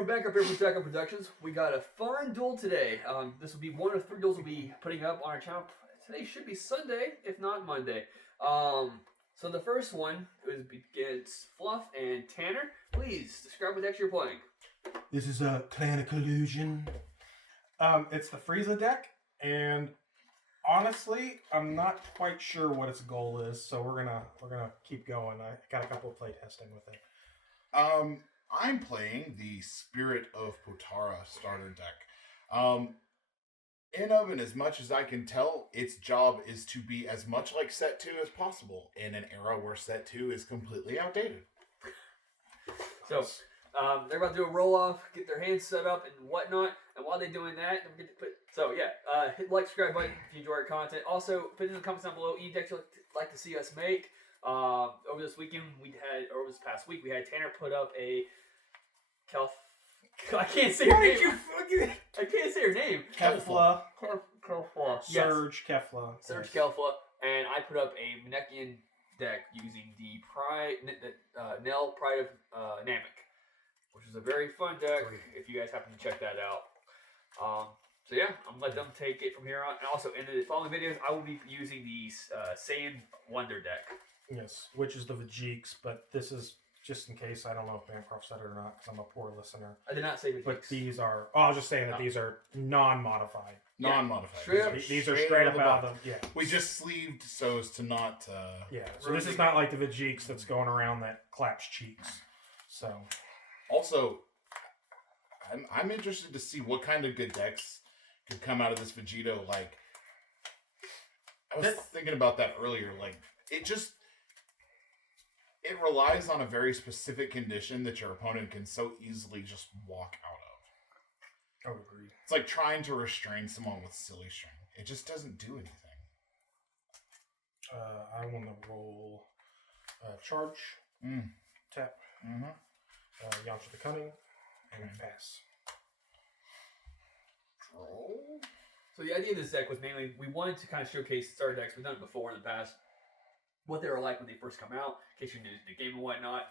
we're back up here with Jack Up Productions. We got a fun duel today. This will be one of 3 duels we'll be putting up on our channel. Today should be Sunday, if not Monday. So the first one is against Fluff and Tanner. Please describe what deck you're playing. This is a Clan of Collusion. It's the Frieza deck, and honestly, I'm not quite sure what its goal is, so we're gonna keep going. I got a couple of play testing with it. I'm playing the Spirit of Potara starter deck. And as much as I can tell, its job is to be as much like Set 2 as possible in an era where Set 2 is completely outdated. So, they're about to do a roll-off, get their hands set up and whatnot, and while they're doing that, don't forget to hit the like, subscribe button if you enjoy our content. Also, put in the comments down below any decks you'd like to see us make. Over this past week, we had Tanner put up a I can't say her name. I can't say her name. Kefla. Surge Kefla. Surge Kefla. And I put up a Menekian deck using the Nell Pride of Namek, which is a very fun deck if you guys happen to check that out. So yeah, I'm going to let them take it from here on. And also, in the following videos, I will be using the Saiyan Wonder deck. Yes, which is the Vegeks, but this is just in case. I don't know if Bancroft said it or not, because I'm a poor listener. I did not say Vegeks. But these are... Oh, I was just saying that these are non-modified. Non-modified. These are straight up out of the... Yeah. We just sleeved so as to not... yeah, so this is not like the Vegeks that's going around that claps cheeks. So... Also, I'm interested to see what kind of good decks could come out of this Vegito. Like, I was thinking about that earlier. Like, it relies on a very specific condition that your opponent can so easily just walk out of. I would agree. It's like trying to restrain someone with silly string. It just doesn't do anything. I want to roll charge, tap, Yamcha the Cunning, and pass. Troll? So the idea of this deck was mainly, we wanted to kind of showcase starter decks. We've done it before in the past. What they were like when they first come out, in case you're new to the game and whatnot.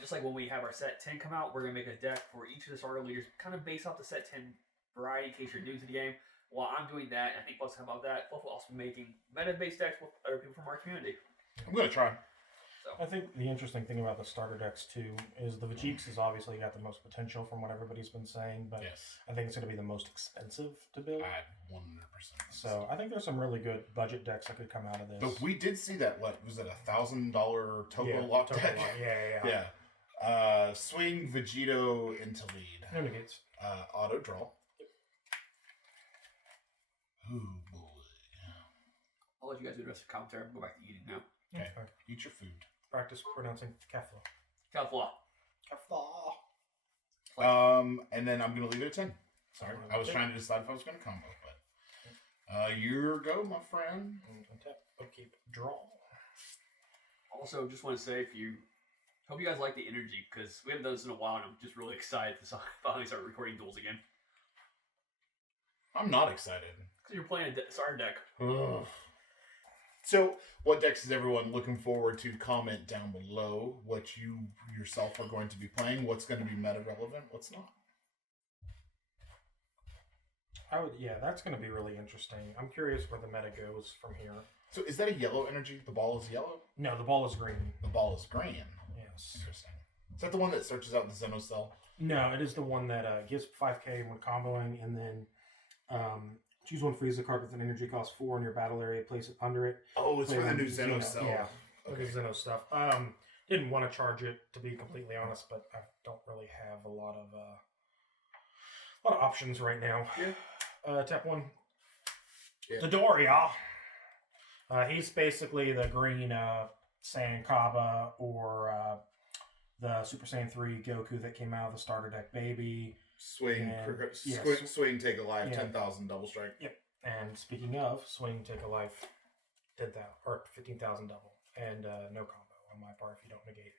Just like when we have our set 10 come out, we're going to make a deck for each of the starter leaders, kind of based off the set 10 variety, in case you're new to the game. While I'm doing that, I think Fluff's talking about that, Fluff will also be making meta-based decks with other people from our community. I'm going to try. So. I think the interesting thing about the starter decks, too, is the Vegeks has obviously got the most potential from what everybody's been saying, but yes. I think it's going to be the most expensive to build. 100%. So I think there's some really good budget decks that could come out of this. But we did see that, what, was it $1,000 Topo Lock deck? Yeah. Swing Vegito into lead. No negates. Auto draw. Yep. Ooh, boy. I'll let you guys do the rest of the commentary. Go back to eating now. Okay. Eat your food. Practice pronouncing Kefla. Kefla. And then I'm going to leave it at 10. Sorry. I was trying to decide if I was going to combo, but your go, my friend. Untap, upkeep, draw. Also, just want to say, hope you guys like the energy, because we haven't done this in a while, and I'm just really excited to finally start recording duels again. I'm not excited. Because you're playing a starter deck. Ugh. So, what decks is everyone looking forward to? Comment down below what you yourself are going to be playing. What's going to be meta relevant? What's not? That's going to be really interesting. I'm curious where the meta goes from here. So, is that a yellow energy? The ball is yellow? No, the ball is green. The ball is green. Yes. Interesting. Is that the one that searches out the Xeno cell? No, it is the one that gives 5k when comboing, and then choose one Frieza card with an energy cost 4 in your battle area, place it under it. Oh, it's for the new Xeno cell. Yeah, okay. The Xeno stuff. Didn't want to charge it, to be completely honest, but I don't really have a lot of options right now. Yeah. Tap 1. Yeah. Dodoria. He's basically the green Saiyan Kaba or the Super Saiyan 3 Goku that came out of the starter deck baby. Swing, take a life, 10,000 double strike. Yep. And speaking of, swing, take a life, 10,000 or 15,000 double, and no combo on my part if you don't negate.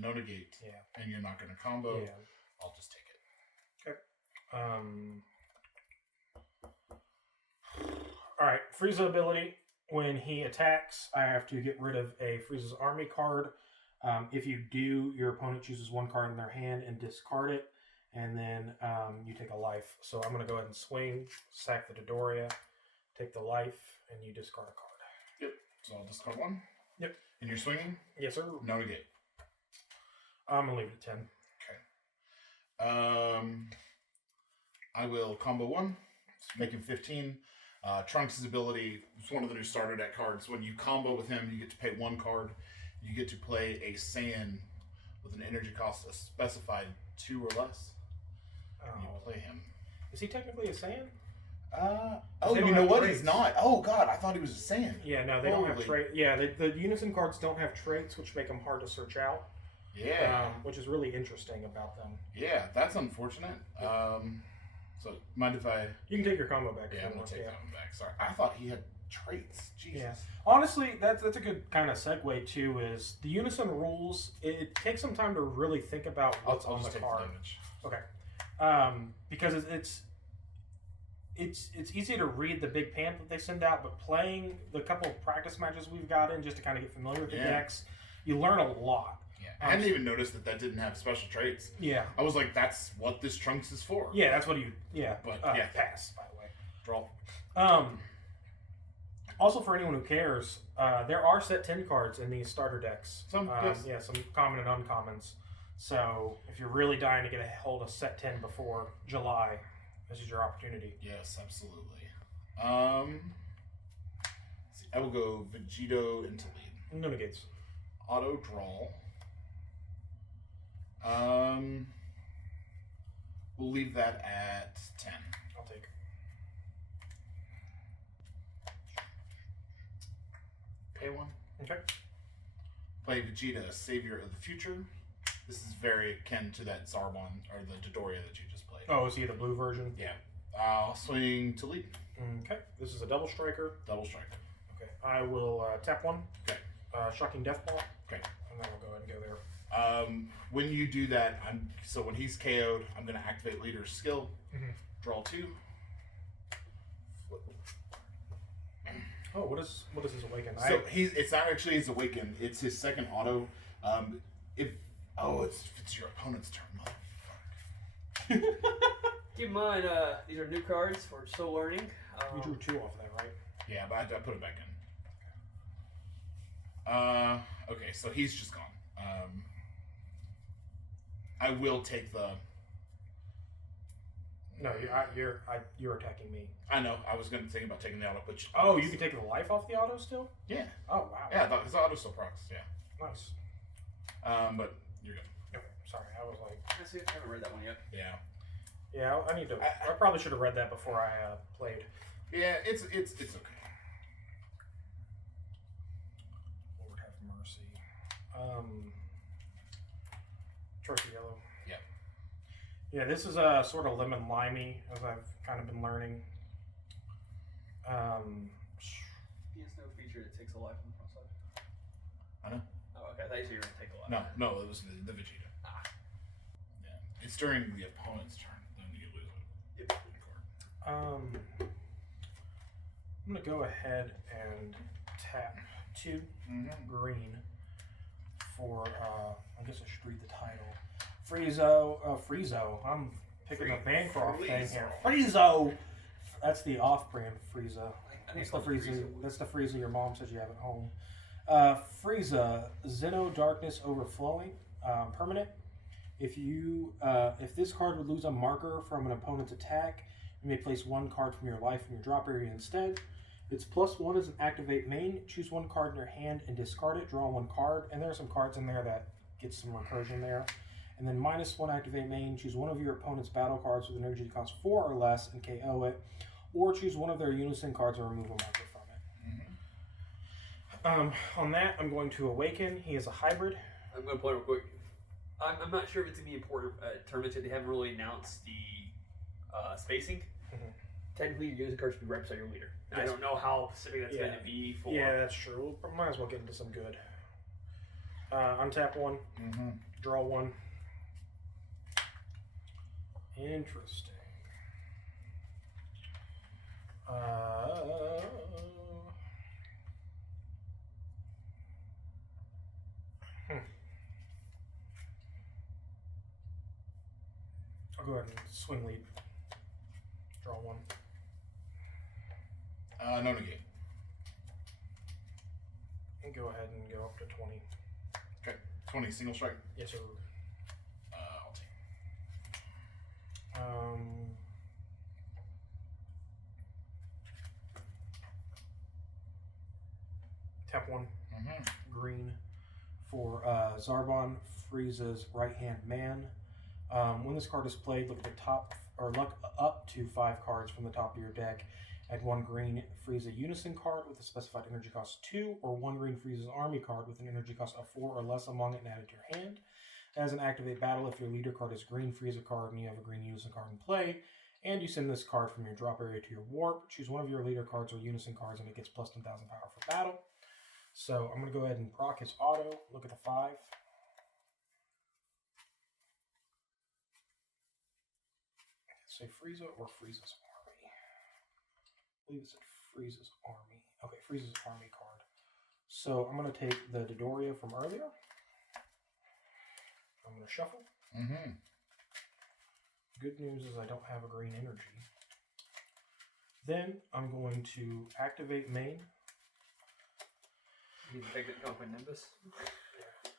No negate. Yeah. And you're not going to combo. Yeah. I'll just take it. Okay. All right. Frieza ability. When he attacks, I have to get rid of a Frieza's army card. If you do, your opponent chooses one card in their hand and discard it. and then you take a life. So I'm going to go ahead and swing, sack the Dodoria, take the life, and you discard a card. Yep. So I'll discard 1. Yep. And you're swinging? Yes, sir. No negate. I'm going to leave it at 10. I will combo 1, make him 15. Trunks' ability is one of the new starter deck cards. When you combo with him, you get to pay 1 card. You get to play a Saiyan with an energy cost specified 2 or less. And you play him. Is he technically a Saiyan? You know what? Traits. He's not. Oh, God, I thought he was a Saiyan. Yeah, no, they don't have traits. Yeah, the Unison cards don't have traits, which make them hard to search out. Yeah. Which is really interesting about them. Yeah, that's unfortunate. So, mind if I... You can take your combo back. Yeah, I'm going to take that one back. Sorry. I thought he had traits. Jesus. Yeah. Honestly, that's a good kind of segue, too, is the Unison rules, it takes some time to really think about what's on the card. Okay. Because it's easy to read the big pamphlet they send out, but playing the couple of practice matches we've got in just to kind of get familiar with the decks, you learn a lot. Yeah, I hadn't even noticed that didn't have special traits. Yeah. I was like, that's what this Trunks is for. Yeah, that's what But, pass, by the way. Draw. Also, for anyone who cares, there are set 10 cards in these starter decks. Some common and uncommons. So, if you're really dying to get a hold of set 10 before July, this is your opportunity. Yes, absolutely. I will go Vegito into lead. No negates. Auto draw. We'll leave that at 10. I'll take. Pay 1. Okay. Play Vegeta, Savior of the Future. This is very akin to that Zarbon, or the Dodoria that you just played. Oh, is he the blue version? Yeah. I'll swing to lead. Okay. This is a double striker. Double striker. Okay. I will tap 1. Okay. Shocking Death Ball. Okay. And then I'll go ahead and go there. When you do that, when he's KO'd, I'm going to activate Leader's skill. Mm-hmm. Draw 2. Oh, what is his awaken? So it's not actually his awaken. It's his second auto. It's your opponent's turn, motherfucker. Keep in mind, these are new cards. We're still learning. You drew 2 off of that, right? Yeah, but I put it back in. Okay, so he's just gone. I will take the. No, you're attacking me. I know. I was going to think about taking the auto, but you can take the life off the auto still? Yeah. Oh wow. Yeah, I thought his auto still procs. Yeah. Nice. But you're good. Okay. Sorry, I was like. I haven't read that one yet. Yeah. Yeah, I need to. I probably should have read that before I played. Yeah, it's okay. Lord have mercy. Choice of yellow. Yeah. Yeah, this is sort of lemon limey, as I've kind of been learning. He has no feature that takes a life on the front side. I know. Oh, okay. I thought you were going to take a life. No, it was the Vegeta. Yeah. It's during the opponent's turn, then you lose it. Yep. I'm gonna go ahead and tap 2 green for I guess I should read the title. Friezo. I'm picking a Bancroft thing here. Friezo. That's the off-brand Frieza. That's the Frieza. That's the Frieza your mom says you have at home. Frieza, Zeno Darkness Overflowing, permanent. If this card would lose a marker from an opponent's attack, you may place 1 card from your life from your drop area instead. It's +1 as an activate main. Choose 1 card in your hand and discard it. Draw 1 card, and there are some cards in there that get some recursion there. And then -1 activate main. Choose 1 of your opponent's battle cards with an energy cost 4 or less and KO it, or choose 1 of their Unison cards and remove a marker from it. On that, I'm going to awaken. He is a hybrid. I'm going to point real quick. I'm not sure if it's going to be important tournaments yet. They haven't really announced the spacing. Technically, your Unison card should be right beside your leader. Yes. I don't know how specific that's going to be for. Yeah, that's true. We might as well get into some good. Untap 1. Draw 1. Interesting. I'll go ahead and swing lead. Draw one. No negate. And go ahead and go up to 20. Okay. 20 single strike. Yes, sir. I'll take. Tap one. Mm-hmm. Green for Zarbon, Frieza's right-hand man. When this card is played, look at the top, or look up to 5 cards from the top of your deck. Add 1 green Frieza Unison card with a specified energy cost 2, or 1 green Frieza's Army card with an energy cost of 4 or less among it and add it to your hand. As an activate battle, if your leader card is green Frieza card and you have a green Unison card in play, and you send this card from your drop area to your warp, choose one of your leader cards or Unison cards and it gets plus 10,000 power for battle. So I'm going to go ahead and proc his auto. Look at the 5. Say Frieza or Frieza's Army. I believe it's Frieza's Army. Okay, Frieza's Army card. So I'm going to take the Dodoria from earlier. I'm going to shuffle. Mm-hmm. Good news is I don't have a green energy. Then I'm going to activate main. You need to take that Company Nimbus.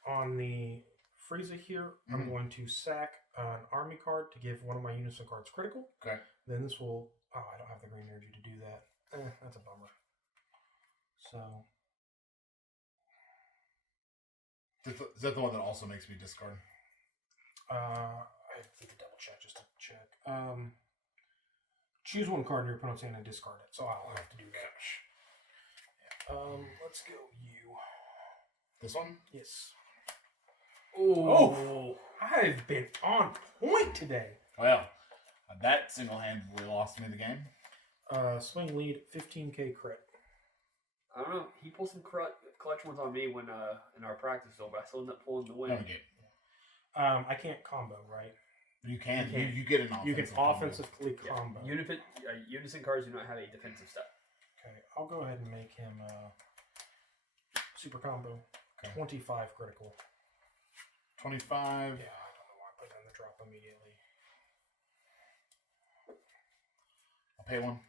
On the Frieza here, I'm going to sack an army card to give one of my Unison cards critical. Okay. Then this will... Oh, I don't have the green energy to do that. That's a bummer. So... Is that the one that also makes me discard? I need to double check just to check. Choose one card in your opponent's hand and discard it. So I'll have to do that. Yeah. Let's go you. This one? Yes. Oh, I've been on point today. Well, that single-handedly lost me the game. Swing lead, 15k crit. I don't know. He pulled some clutch ones on me when in our practice though, but I still ended up pulling the win. No negate. I can't combo, right? You can. You can. You get an offensive You can combo. offensively combo. Unison cards do not have a defensive step. Okay, I'll go ahead and make him super combo. Okay. 25 critical. 25. Yeah, I don't know why I put it in the drop immediately. I'll pay one.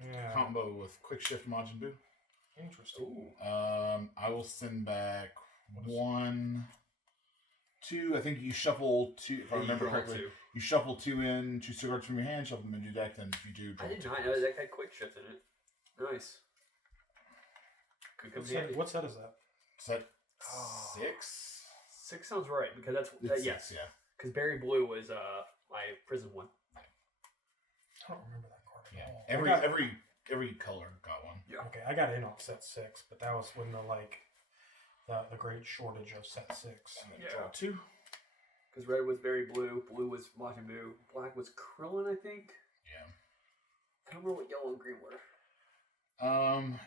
Yeah. Combo with quick shift Majin Buu. Interesting. I will send back 1, 2. I think you shuffle 2. If I remember correctly, you shuffle 2 in, choose 2 cards from your hand, shuffle them into your deck. Then if you do, draw I did 2 not cards. know that had quick shift in it. Nice. Could come handy. What set is that? Set Oh. 6. 6 sounds right because that's It's yes. 6, yeah. Because Berry Blue was my prison one. I don't remember that card at Yeah. all. Every color got one. Yeah. Okay, I got in on set 6, but that was when the great shortage of set 6. And then Yeah. draw 2. Because red was Berry Blue, blue was Majin Buu, black was Krillin, I think. Yeah. I don't remember what yellow and green were.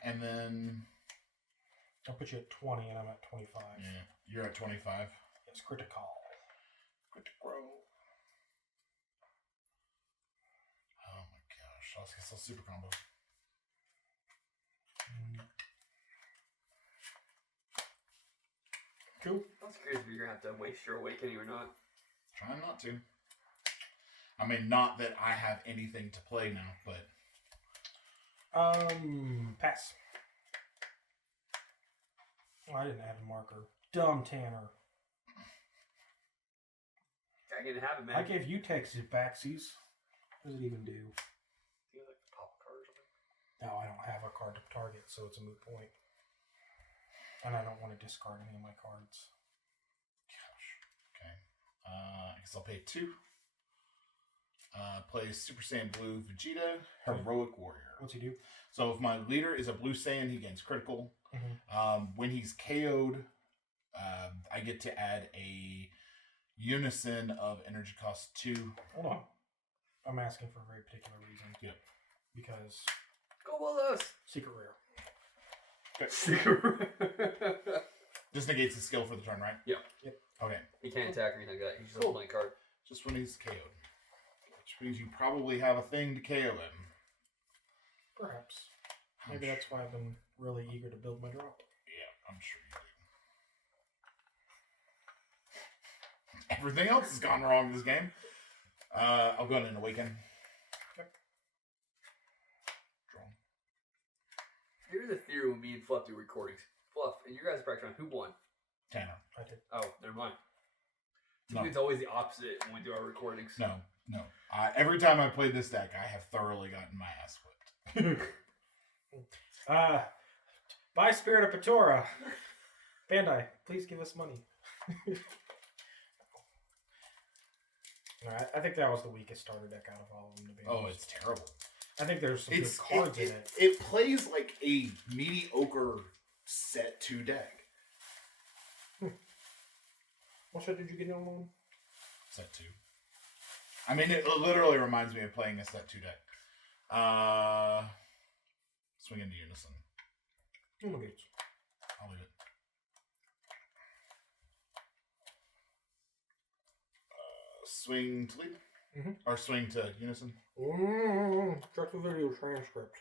And then I'll put you at 20 and I'm at 25. yeah, you're at 25. It's critical. Critical. Oh my gosh! I'll get some super combo. Cool. I was curious if you're going to have to waste your awakening or not. Trying not to. I mean, not that I have anything to play now, but Pass. Oh, I didn't add a marker. Dumb Tanner. I can have it, man. I gave you Texas backsies. What does it even do? Do you have like a pop card or something? No, I don't have a card to target, so it's a moot point. And I don't want to discard any of my cards. gosh. Okay. I guess I'll pay 2. Play Super Saiyan Blue Vegeta, Heroic Warrior. What's he do? So if my leader is a Blue Saiyan, he gains critical. When he's KO'd, I get to add a unison of energy cost 2. Hold on. I'm asking for a very particular reason. Yep. Because Go with us! secret rare. This negates the skill for the turn, right? Yeah. Yep. Okay. He can't attack or anything like that. He's just Cool. a blank card. Just when he's KO'd. Which means you probably have a thing to KO him. Perhaps. I'm Maybe sure- that's why I've been really eager to build my drop. Yeah, I'm sure you do. Everything else has gone wrong this game. I'll go ahead and awaken. Okay. Draw. Here's a theory when me and Fluff do recordings. Fluff, in your guys' background, who won? Tanner. I did. Oh, never mind. No. It's always the opposite when we do our recordings. No. Every time I played this deck, I have thoroughly gotten my ass whipped. By Spirit of Patora. Bandai, please give us money. Alright, I think that was the weakest starter deck out of all of them, to be honest. It's terrible. I think there's some good cards in it. It plays like a mediocre set 2 deck. What set did you get on? Set 2. I mean, it literally reminds me of playing a set 2 deck. Swing into Unison. Okay. I'll leave it. Swing to lead? Mm-hmm. Or swing to Unison? Check the video transcript.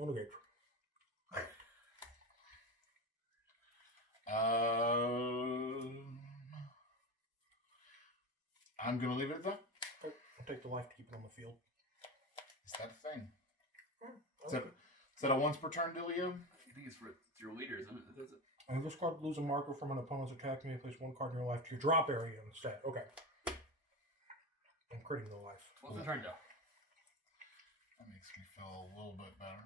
Okay. I'm gonna leave it at that. I'll take the life to keep it on the field. Is that a thing? Okay. Is that a once per turn dealio? I think it's for your leader, isn't it? That's it. And this card lose a marker from an opponent's attack. You may place 1 card in your life to your drop area instead. Okay. I'm critting the life. What's the turn though? That makes me feel a little bit better.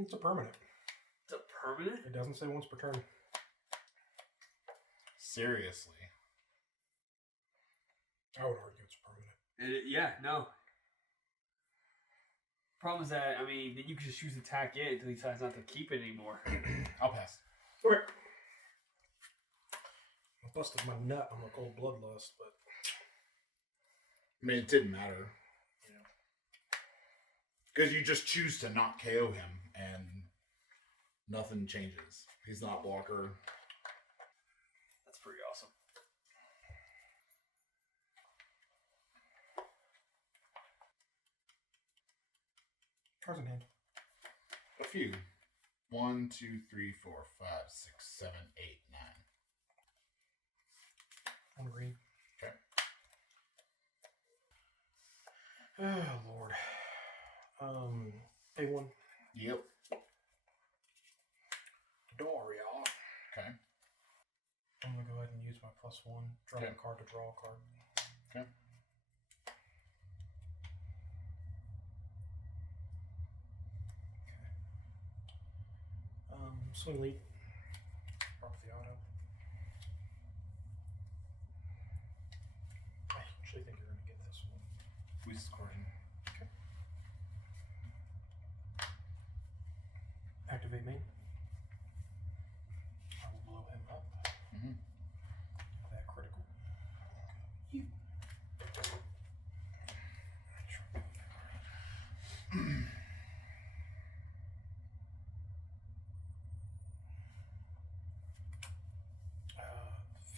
It's a permanent. It's a permanent? It doesn't say once per turn. Seriously. I would argue it's permanent. Yeah, no. Problem is that, I mean, then you can just choose to attack it until he decides not to keep it anymore. I'll pass. Okay. I busted my nut on the cold bloodlust, but I mean, it didn't matter. Because you just choose to not KO him, and nothing changes. He's not blocker. That's pretty awesome. cards in hand. A few. 1, 2, 3, 4, 5, 6, 7, 8, 9. On green. Okay. Oh, Lord. A1. Yep. Doria. Okay. I'm going to go ahead and use my +1. Draw Okay. a card to draw a card. Okay. Swing lead. Drop the auto. I actually think you're going to get this one. We scored him. Okay. Activate main. I will blow him up. Mm-hmm. That critical. You.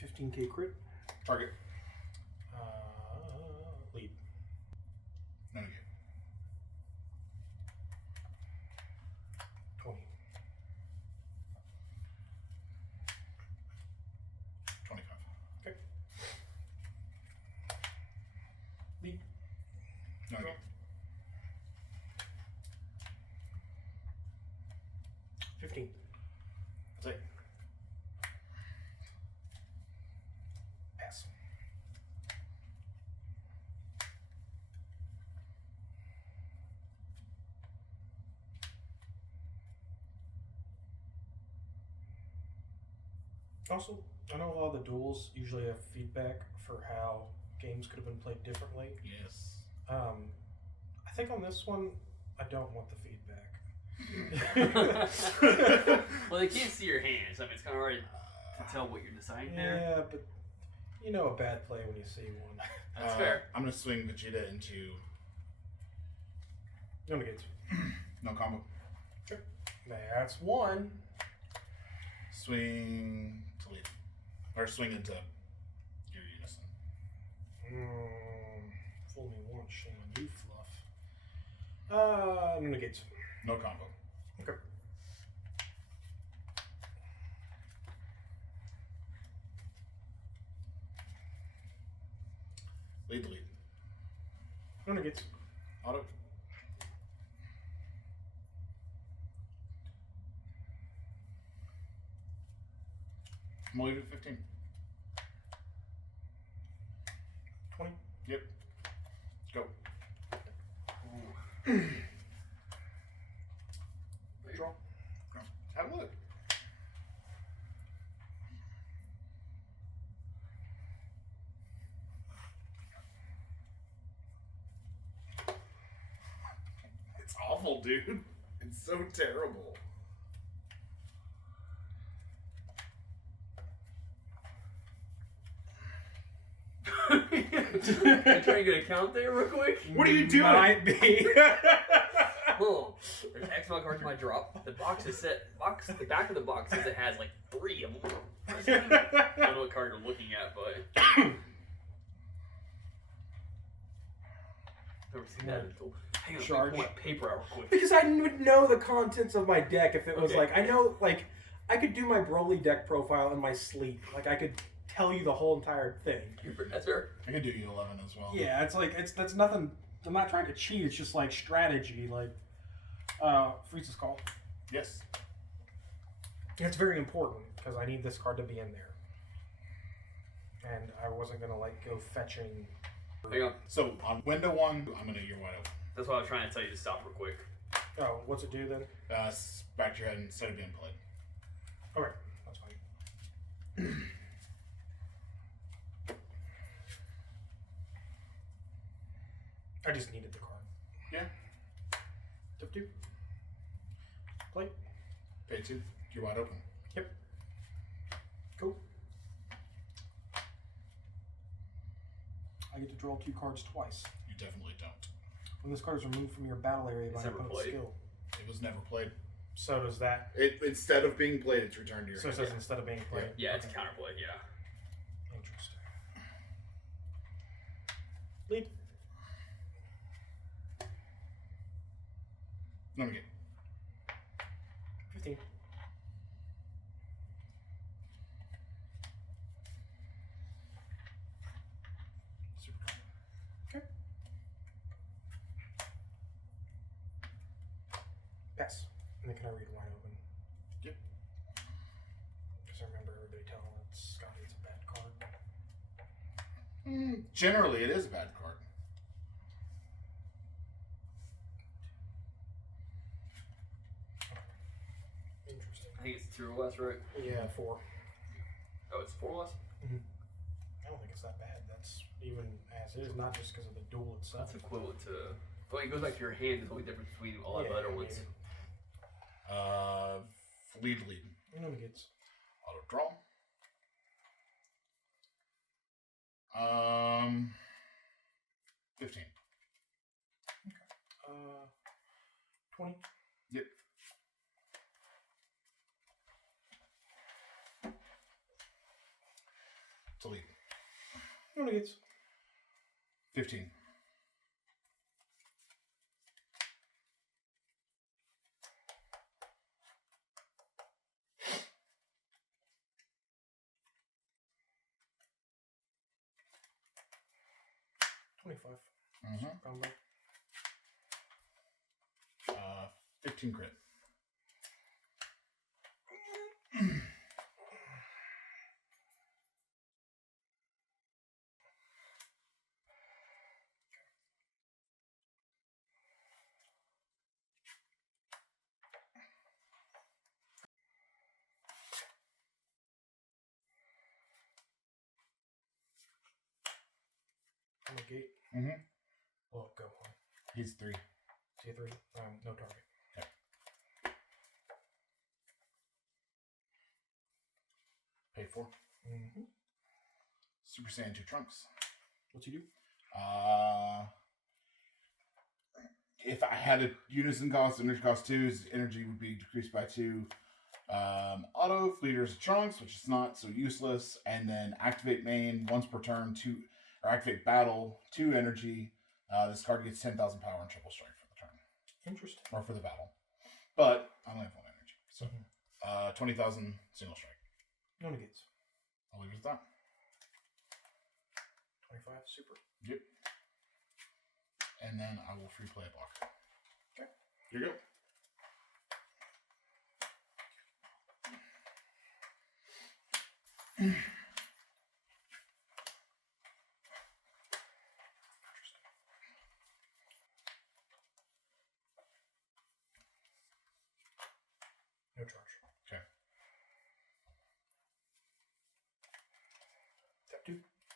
15k crit. Target. Lead. No, you. 20. 25. Okay. Lead. No, you. 15. That's it. Pass. Also, I know a lot of the duels usually have feedback for how games could have been played differently. Yes. I think on this one, I don't want the feedback. Well, they can't see your hands. I mean, it's kind of hard to tell what you're deciding there. Yeah, but you know a bad play when you see one. That's fair. I'm going to swing Gogeta into No negates. no combo. Sure. That's one. Swing to lead. Or swing into your Unison. Fool me once, shame on you, Fluff. No negates. No combo. Okay. Lead the lead. No negates. Auto. I'm gonna leave it at 15. 20. Yep. Go. Draw. Have a look. It's awful, dude. It's so terrible. You trying to get a count there real quick? What are you doing? Might be. Oh, there's X amount of cards in my drop. The box is set. The back of the box says it has like 3 of them. I don't know what card you're looking at, but never seen that until. Hang on, Charge. let me pull my paper out real quick. Because I would know the contents of my deck if it was Okay. like, I know, like, I could do my Broly deck profile in my sleep. Like, I could tell you the whole entire thing. That's fair. I can do E11 as well. Yeah, it's like, that's nothing, I'm not trying to cheat, it's just like strategy, like, Frieza's call. Yes. It's very important, because I need this card to be in there. And I wasn't gonna, like, go fetching. Hang on. So on window 1, I'm gonna you're wide open. That's why I was trying to tell you to stop real quick. Oh, what's it do then? Back to your head instead of being played. Okay, that's fine. I just needed the card. Yeah. Tip 2. Play. Pay 2. You're wide open. Yep. Cool. I get to draw 2 cards twice. You definitely don't. When this card is removed from your battle area by It's an never opponent's played. skill. It was never played. So does that. It instead of being played, it's returned to your So it hand. says instead of being played. Yeah, it's Okay. counterplay. Yeah. Interesting. Lead. Let me get 15. super common. Okay. Pass. And then can I read wide open? Yep. Because I remember everybody telling us Scotty it's a bad card. Generally, it is a bad card. Interesting. I think it's 2 or less, right? Yeah, 4. Oh, it's 4 or less. I don't think it's that bad. That's even as is, not just because of the duel itself. That's equivalent to. Well, it goes back to your hand. The only difference between a lot of other ones. Lead. No negates. Auto draw. 15. 20. Yep. To lead. No negates. 15. Combo. 15 crit. Negate. Mm-hmm. Oh, go. He's 3. Tier 3. No target. Yep. Pay 4. Mm-hmm. Super Saiyan 2 Trunks. What's he do? If I had a unison cost, energy cost 2, his energy would be decreased by 2. Auto, Fleeters Trunks, which is not so useless. And then activate main once per turn, or activate battle, 2 energy. This card gets 10,000 power and triple strike for the turn. Interesting. Or for the battle. But I only have 1 energy. So 20,000 single strike. No negates. I'll leave it at that. 25, super. Yep. And then I will free play a block. Okay. Here you go. No charge. Okay. Tap 2.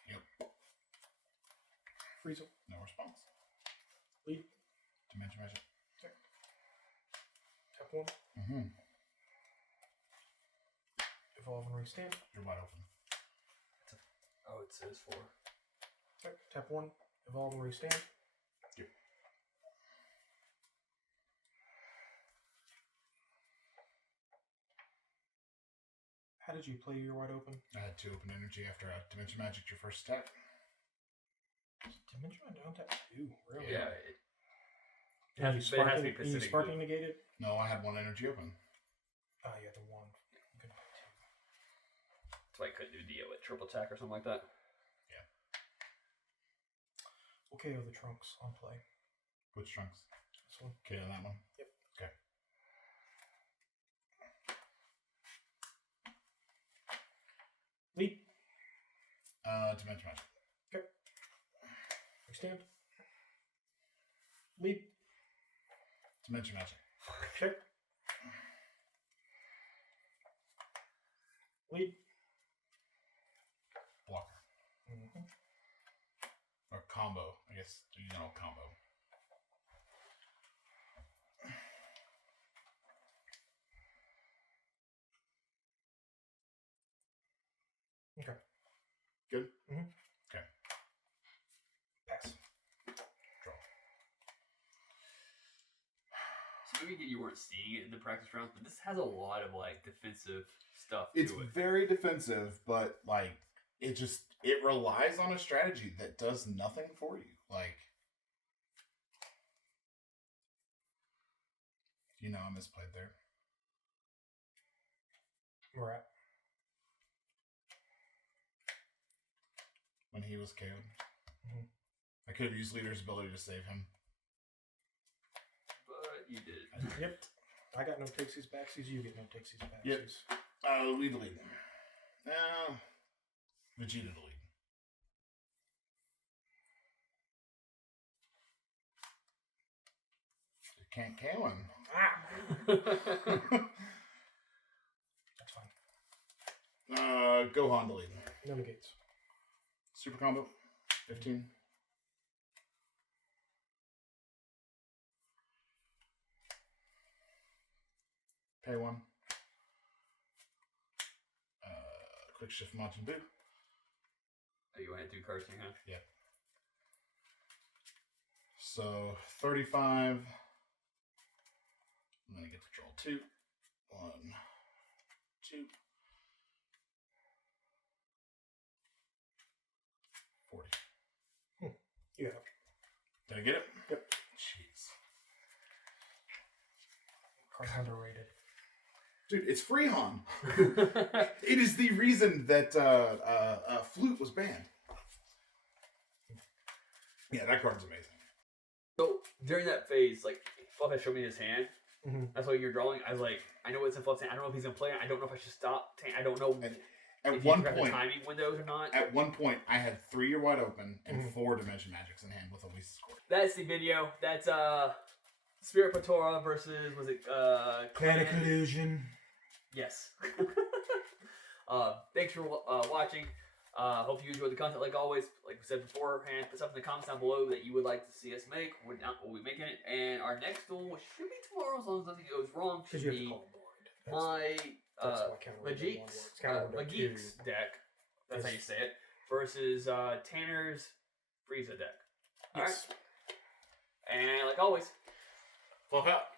Yep. Frieza. No response. Lead. Dimension Magic. Tap 1. Mm-hmm. Evolve and restand. You're wide open. Oh, it says 4. Okay. Tap 1. Evolve and restand. Yep. How did you play your wide open? I had 2 open energy after Dimension Magic, your first attack. Dimension I don't tap 2. Really? Yeah. It has, but it has to be you Pacific sparking Blue. negated? No, I had 1 energy open. Oh, yeah, the 1. You couldn't play 2. That's why I couldn't do with triple attack or something like that. Okay, the trunks on play. Which trunks? This one. Okay, on that one. Yep. Okay. Lead. Dimension Magic. Okay. Restand. Lead. Dimension Magic. Check. Lead. Blocker. Mm-hmm. Or combo. I guess you know combo. Okay. Good? Mm-hmm. Okay. Pass. Draw. So maybe you weren't seeing it in the practice rounds, but this has a lot of like defensive stuff It's to it. very defensive, but like it relies on a strategy that does nothing for you. Like, you know, I misplayed there. We're at. When he was KO'd. Mhm. I could have used Leader's ability to save him. But you did. Yep. I got no takesies, backsies. You get no takesies, backsies. Yep. Lead the lead. Vegeta the lead. You can't KO him. That's fine. Gohan the lead. No negates. Super combo. 15. Pay 1. Quick shift Majin Buu. Oh, you went 2 cards in your hand? Yep. So 35. And then I get to draw 2. 1, 2. 40. Yeah. Did I get it? Yep. Jeez. Card's underrated. Dude, it's Freon. It is the reason that Flute was banned. Yeah, that card's amazing. So during that phase, like Fluff had showed me his hand. Mm-hmm. That's what you're drawing. I was like, I know what's in Fluff's hand. I don't know if he's gonna play it. I don't know if I should stop. I don't know At if one you have point, the timing windows or not. at one point, I had 3 Year Wide Open and Mhm. 4 Dimension Magics in hand with Elise's cord. That's the video. That's Spirit Patora versus was it Clan Collusion. Yes. Thanks for watching. Hope you enjoyed the content. Like always, like we said beforehand, put something in the comments down below that you would like to see us make. We'll be making it. And our next duel, which should be tomorrow as long as nothing goes wrong, Because should you have to be call it blind. my Counter Magik's deck. That's how you say it. Versus Tanner's Frieza deck. Alright. Yes. And like always, Fuck up.